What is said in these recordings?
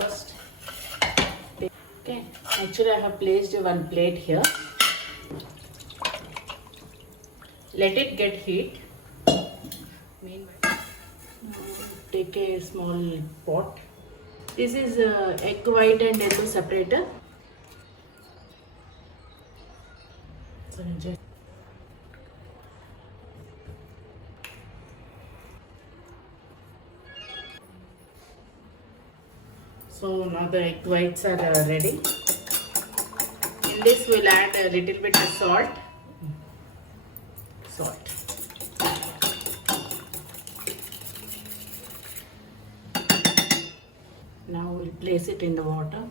first. Okay, actually I have placed one plate here. Let it get heat. Meanwhile, take a small pot. This is egg white and yellow separator. So now the egg whites are ready. In this we'll add a little bit of salt. Now we'll place it in the water.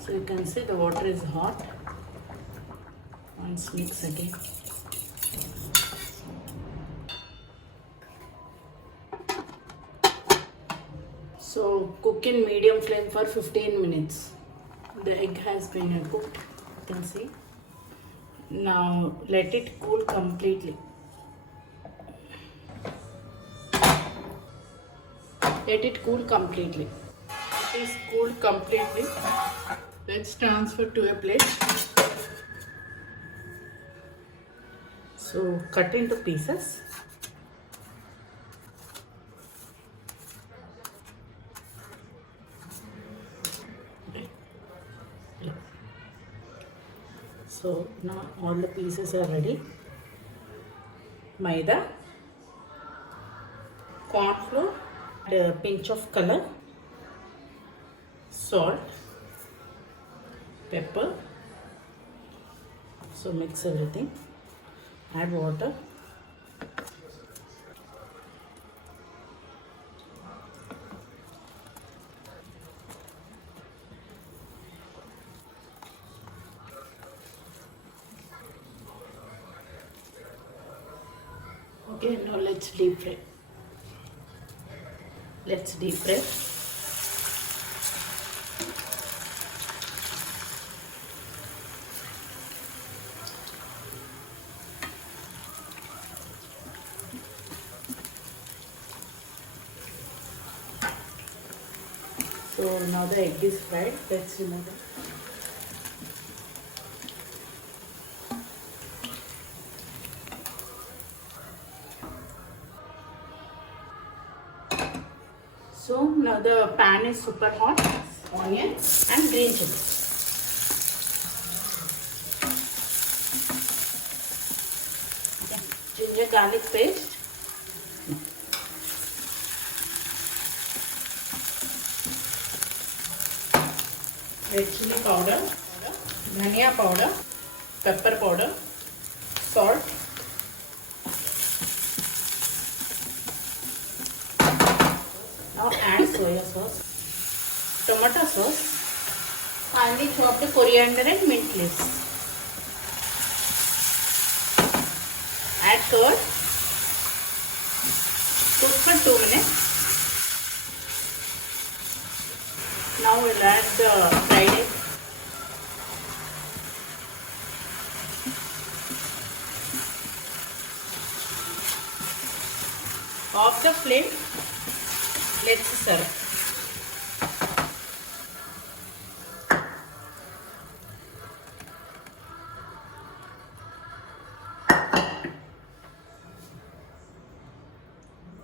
So you can see the water is hot. Once mix again. So cook in medium flame for 15 minutes. The egg has been cooked, you can see. Now let it cool completely. Let it cool completely. It is cooled completely. Let's transfer to a plate. So cut into pieces. So now all the pieces are ready. Maida, corn flour, a pinch of color, salt, pepper. So mix everything. Add water. Okay, now let's deep fry. Let's deep fry. So now the egg is fried. Let's remove it. So now the pan is super hot. Onion and green chili. Okay. Ginger garlic paste. Red chili powder, dhania powder, pepper powder, salt. Now add soya sauce, tomato sauce, finely chopped coriander and mint leaves. Add curd. Cook for 2 minutes. Now we'll add the fried egg. Off the flame. Let's serve.